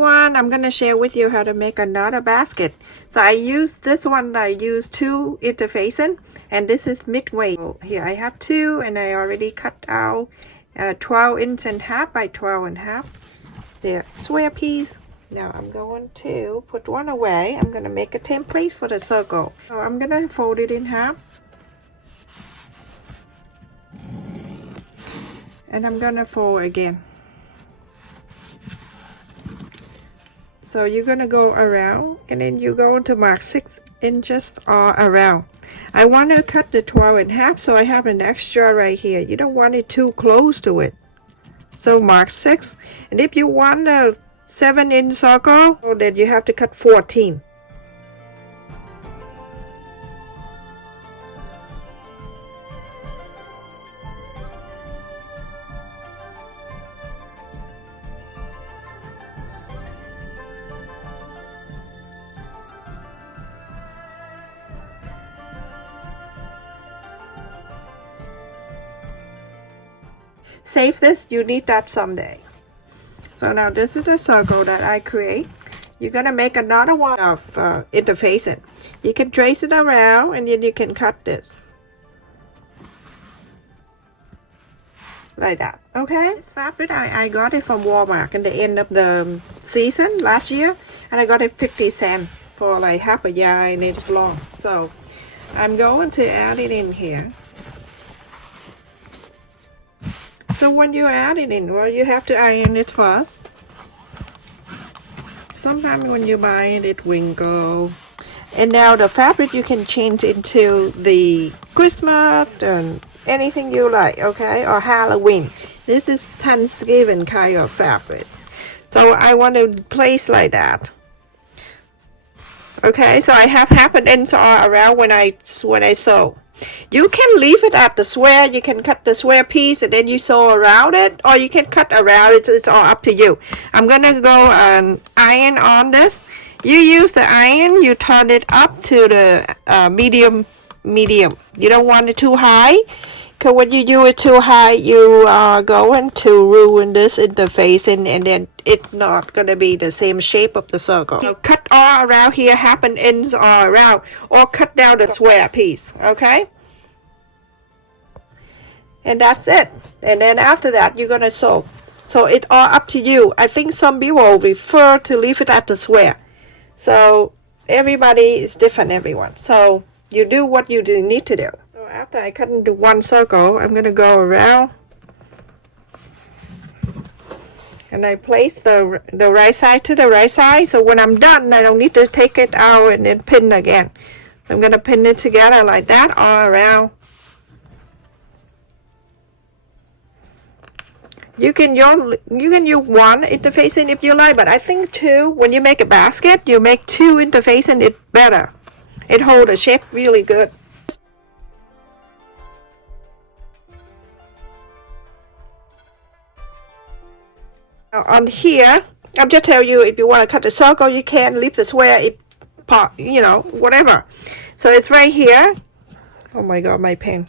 everyone, I'm gonna share with you how to make another basket. So I use this one, I use 2 interfacing, and this is midway. So here I have 2 and I already cut out 12" and half by 12.5. The square piece. Now I'm going to put one away. I'm gonna make a template for the circle. So I'm gonna fold it in half. And I'm gonna fold again. So you're gonna go around and then you're going to mark 6 inches all around. I want to cut the 12.5, so I have an extra right here. You don't want it too close to it. So mark 6, and if you want a 7-inch circle, then you have to cut 14. Save this, you need that someday. So now this is the circle that I create. You're gonna make another one of interfacing. You can trace it around and then you can cut this. Like that, okay? This fabric, I got it from Walmart at the end of the season last year. And I got it 50 cents for like half a yard and it's long. So I'm going to add it in here. So when you add it in, well, you have to iron it first. Sometimes when you buy it, it wrinkles. And now the fabric you can change into the Christmas and anything you like, okay? Or Halloween. This is Thanksgiving kind of fabric. So I want to place like that. Okay, so I have half an inch all around when I sew. You can leave it at the square. You can cut the square piece and then you sew around it, or you can cut around it. It's all up to you. I'm gonna go and iron on this. You use the iron, you turn it up to the medium. You don't want it too high, because when you do it too high, you are going to ruin this interface, and then it's not gonna be the same shape of the circle. So cut all around here, half an inch all around, or cut down the square piece, okay? And that's it. And then after that, you're gonna sew. So it's all up to you. I think some people prefer to leave it at the square. So everybody is different, everyone. So you do what you need to do. So after I cut into one circle, I'm gonna go around. And I place the right side to the right side. So when I'm done, I don't need to take it out and then pin again. I'm gonna pin it together like that all around. You can use one interfacing if you like, but I think 2, when you make a basket, you make 2 interfacing, it's better. It holds the shape really good. Now on here, I'll just tell you, if you want to cut the circle, you can leave the square, part, you know, whatever. So it's right here. Oh my god, my pen.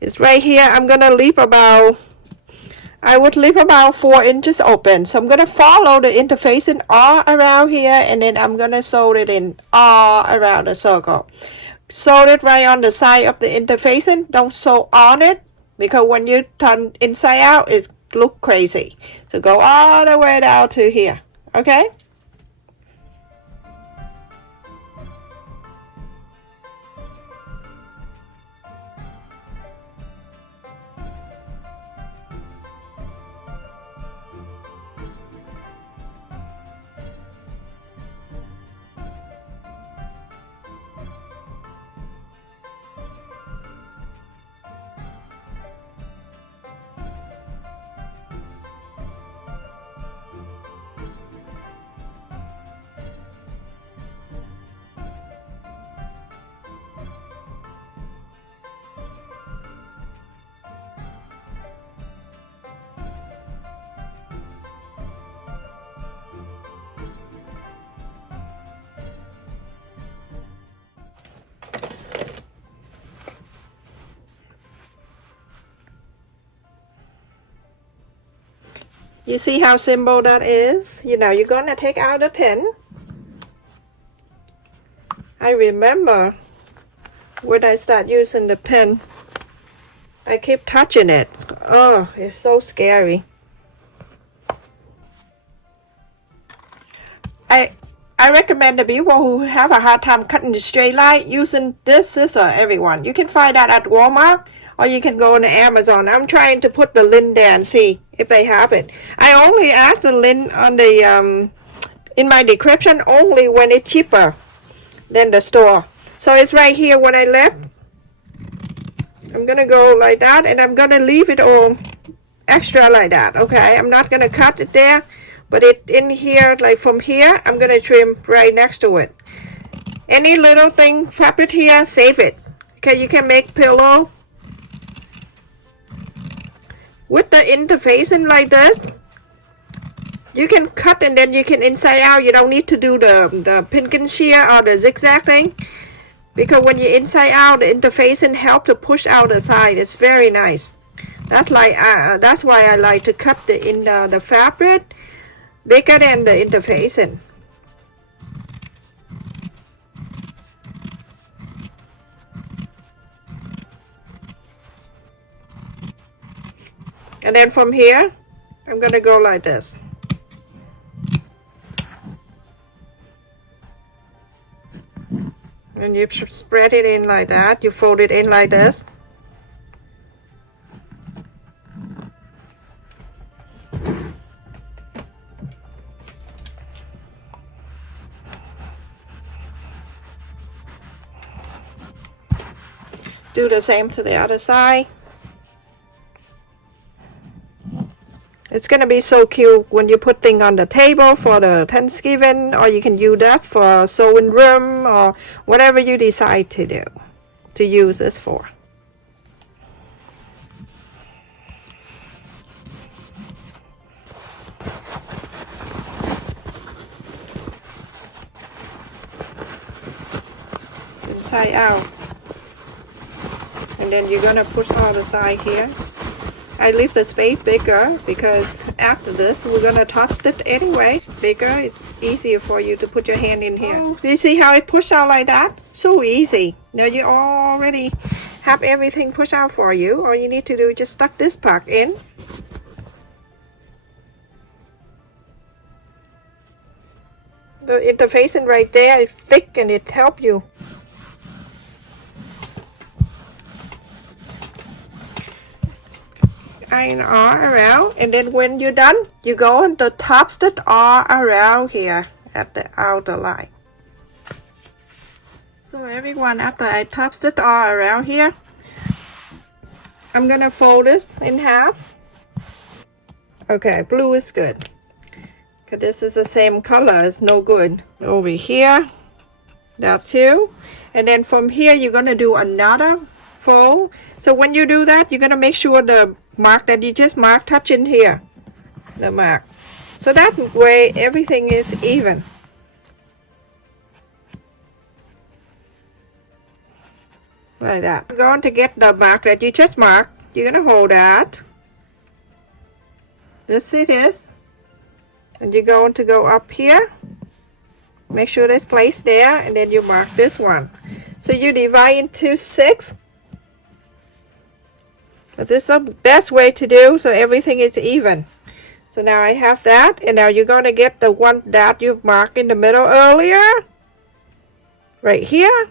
It's right here. I'm gonna leave about, I would leave about 4 inches open. So I'm gonna follow the interfacing all around here, and then I'm gonna sew it in all around the circle. Sew it right on the side of the interfacing. Don't sew on it, because when you turn inside out, it look crazy. So go all the way down to here, okay? You see how simple that is? You know, you're gonna take out the pin. I remember when I start using the pen, I keep touching it. Oh, it's so scary. I recommend the people who have a hard time cutting the straight line using this scissor, everyone. You can find that at Walmart or you can go on Amazon. I'm trying to put the link there and see if they have it. I only ask the link on the in my description only when it's cheaper than the store. So it's right here when I left. I'm gonna go like that and I'm gonna leave it all extra like that. Okay, I'm not gonna cut it there, but it in here, like from here, I'm gonna trim right next to it. Any little thing fabric here, save it. Okay, you can make pillow with the interfacing like this. You can cut and then you can inside out. You don't need to do the pinkin shear or the zigzag thing, because when you inside out, the interfacing help to push out the side. It's very nice. That's like that's why I like to cut the fabric bigger than the interfacing. And then from here, I'm gonna go like this. And you spread it in like that. You fold it in like this. Do the same to the other side. It's gonna be so cute when you put things on the table for the Thanksgiving, or you can use that for sewing room or whatever you decide to do, to use this for. It's inside out. And then you're gonna push all the side here. I leave the space bigger because after this we're gonna top stitch anyway. Bigger, it's easier for you to put your hand in here. Oh, do you see how it pushed out like that? So easy. Now you already have everything pushed out for you. All you need to do is just stuck this part in. The interfacing right there is thick and it helps you. Iron all around, and then when you're done, you go on the top stitch all around here at the outer line. So everyone, after I top stitch all around here, I'm gonna fold this in half. Okay, blue is good because this is the same color. It's no good. Over here, that's two, and then from here you're gonna do another fold. So when you do that, you're gonna make sure the mark that you just marked touch in here, the mark, so that way everything is even. Like that. You're going to get the mark that you just marked. You're gonna hold that. This it is, and you're going to go up here. Make sure it's placed there, and then you mark this one. So you divide into 6. But this is the best way to do, so everything is even. So now I have that, and now you're going to get the one that you marked in the middle earlier, right here.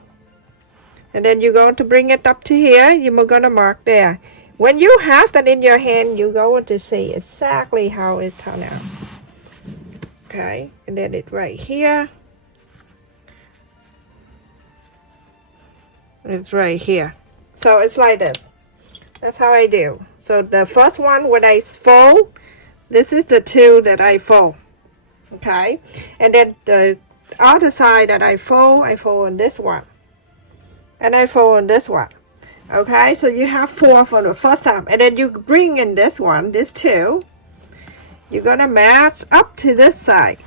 And then you're going to bring it up to here. You're going to mark there. When you have that in your hand, you're going to see exactly how it turned out. Okay, and then it's right here. It's right here. So it's like this. That's how I do. So the first one, when I fold, this is the 2 that I fold. Okay, and then the other side that I fold on this one, and I fold on this one. Okay, so you have 4 for the first time, and then you bring in this one, this 2. You're gonna match up to this side.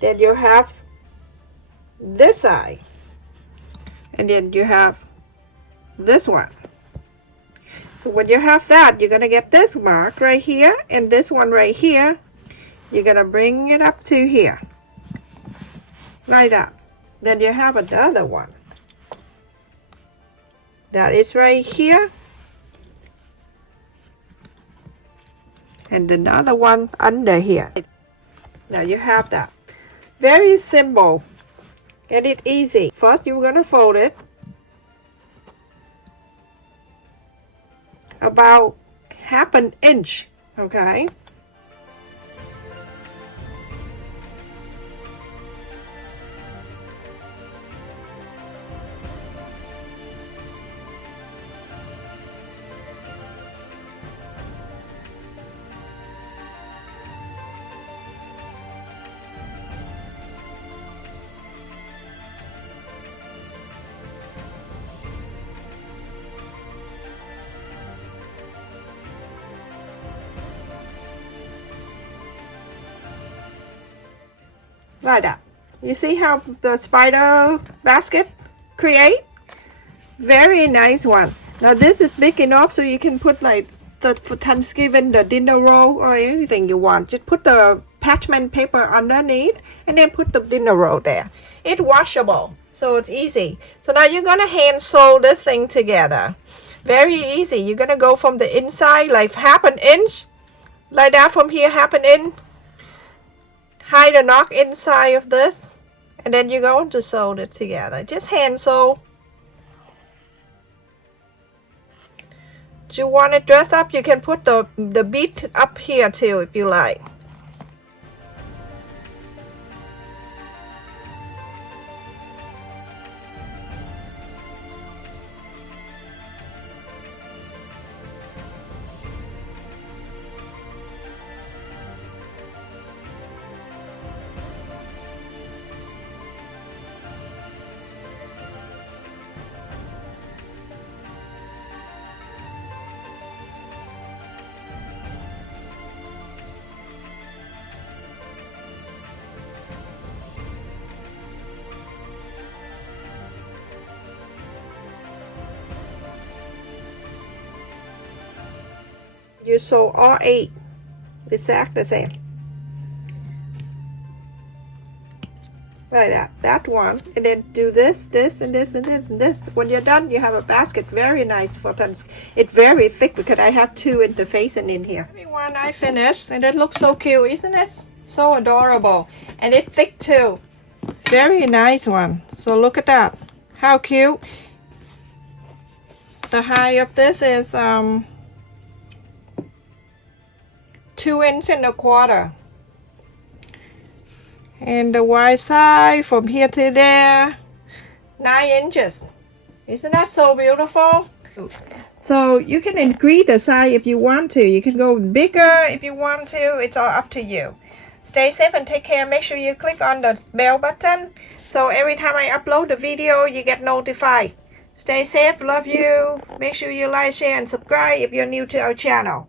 Then you have this side, and then you have this one. So when you have that, you're gonna get this mark right here and this one right here. You're gonna bring it up to here, like that. Then you have another one that is right here, and another one under here. Now you have that. Very simple, and it's easy. First you're gonna fold it about half an inch, okay? Like that. You see how the spider basket create? Very nice one. Now this is big enough so you can put like for Thanksgiving, the dinner roll or anything you want. Just put the parchment paper underneath and then put the dinner roll there. It's washable, so it's easy. So now you're gonna hand sew this thing together. Very easy. You're gonna go from the inside like half an inch, like that, from here half an inch. Hide the knot inside of this, and then you're going to sew it together. Just hand sew. Do you want it dressed up? You can put the bead up here too if you like. You sew all 8 exactly the same, like that. That one, and then do this, this, and this, and this, and this. When you're done, you have a basket. Very nice for tons. It's very thick because I have 2 interfacing in here. Everyone, I finished, and it looks so cute, isn't it? So adorable, and it's thick too. Very nice one. So look at that. How cute. The height of this is 2 1/4 inches, and the wide side from here to there 9 inches. Isn't that so beautiful? So you can increase the size if you want to. You can go bigger if you want to. It's all up to you. Stay safe and take care. Make sure you click on the bell button so every time I upload the video you get notified. Stay safe. Love you. Make sure you like, share, and subscribe if you're new to our channel.